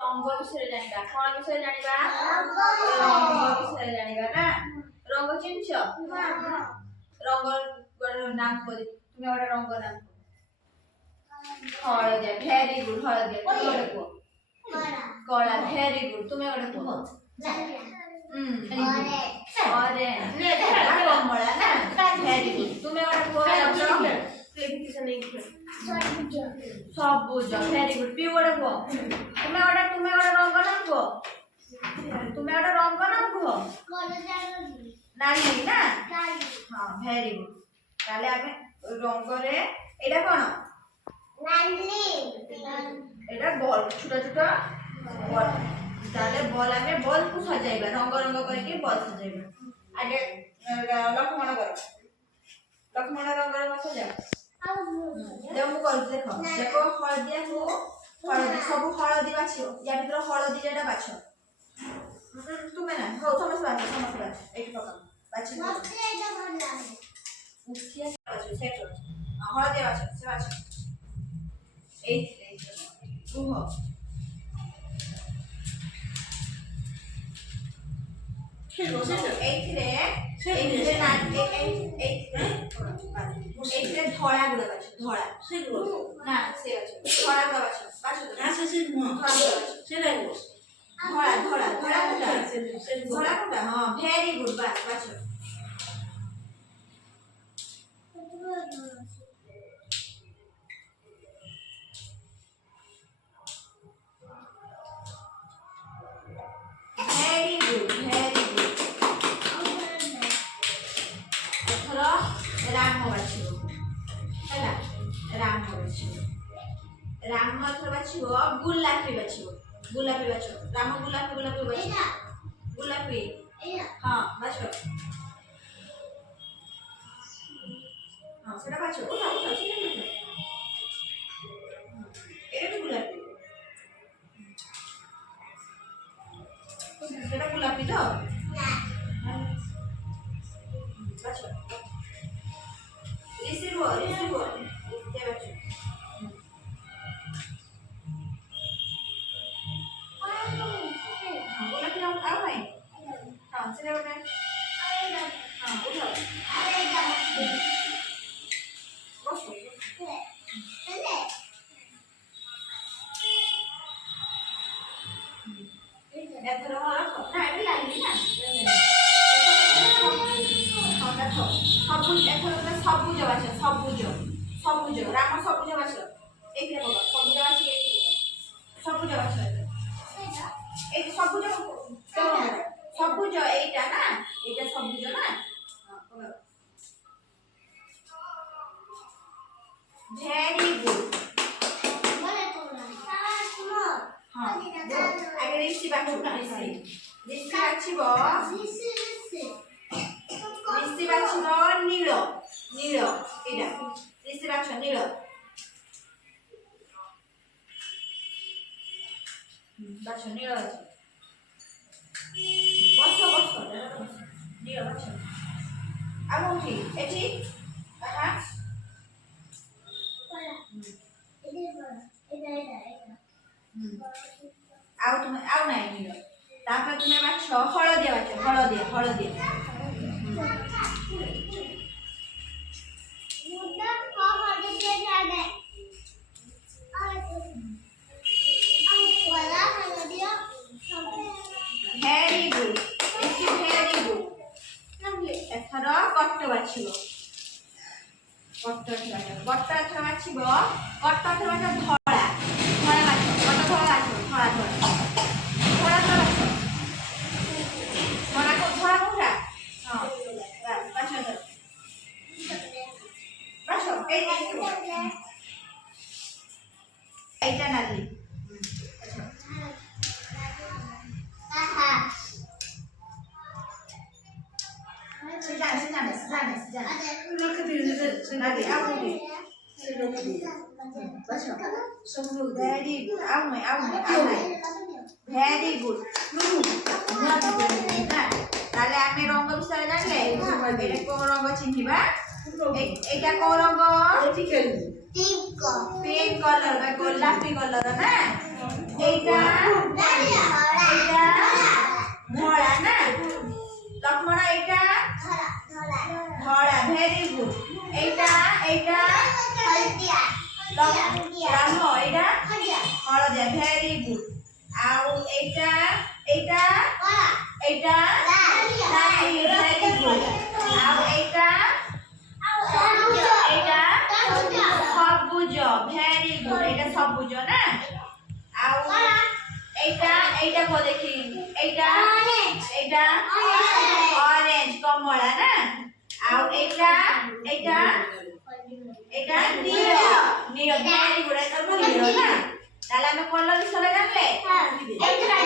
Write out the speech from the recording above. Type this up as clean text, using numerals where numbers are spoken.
रंग विषय जानिबा कोन विषय जानिबा रंग विषय जानिबा ना रंग चिन्हछ रंग नाम करी तुमे ओडा रंग नाम हळदिया भेरी गुड हळदिया तुमे ओडा को कळा भेरी गुड तुमे ओडा को ऑरेंज ने कमला ना भेरी गुड तुमे ओडा को क्लिपिकेशन नहीं सबुज भेरी गुड पी ओडा को तुमे ओडा रंग नाम को तुमे ओडा रंग नाम को नाली ना हां भेरी गुड ताले आमे रंग रे एडा कोन नाली एडा बॉल छोटा छोटा बॉल ताले बॉल आमे बॉल को सजाइबा रंग रंग करके बॉल सजाइबा आगे लक्ष्मण रंग रे सजा देव मु कर देखो देखो हळदिया को हळदी सब हळदी बाछियो या भीतर हळदी जेटा बाछ तुमे ना हो समस्त बाछ एक पका बाछ मते एटा भल लागे मुखिया बाछ सेट हळदी बाछ से बाछ एक ओहो खेलो सेट एक ना एक धड़ा गुड़ा बाछ धड़ा से ना से बाछ धड़ा गुड़ा बाछ ना से धड़ा गुड़ा हां वेरी गुड बाछ राम अथवा बाछियो गुलापी बाछियो गुलापी बाछो राम गुलापी बाछो गुलापी हां बाछो हां सेटा बाछो ओटा एटा गुलापी सेटा गुलापी तो ना बाछो रिसीव ते बाछो सबुज राम सबुज बाछ एक रे बाबा सबुज बाछ एक सबुज बाछ एक सबुज एटा ना एटा सबुज ना वेरी गुड हां आगे ऋषि बाछ ऋषि बाछिबो नील एटा ऋषि बाछ नील बाछ नील बस नील बाछ आउठी एठी आहा आउ तुम आउ नाही नील तापर तुमे बाछ हळदिया वेरी गुड एथर कट बाछिबो कट बाछिबो धड़ा এইটা নালি वेरी गुड তাহলে আমি রঙ বিষয়ে জানলে এটা কোন রঙ চিনবা এটা কোন রঙ পিঙ্ক কলর বা গোলাপি কলর না এইটা এইটা ধরা না লক্ষ্মণ এইটা ধরা ভেরি গুড এইটা এইটা রাম এইটা হলদিয়া ভেরি গুড ଆଉ এইটা এইটা এইটা ভেরি গুড ଆଉ এইটা এইটা সবুজ ভেরি গুড এইটা সবুজ না ଆଉ এইটা এইটা কো দেখি এইটা এইটা অরেঞ্জ কমলা না ଆଉ এইটা এইটা এইটা নীল নীল ভেরি গুড এটা নীল না তাহলে আমি কলর বিଷୟରେ জানলে এইটা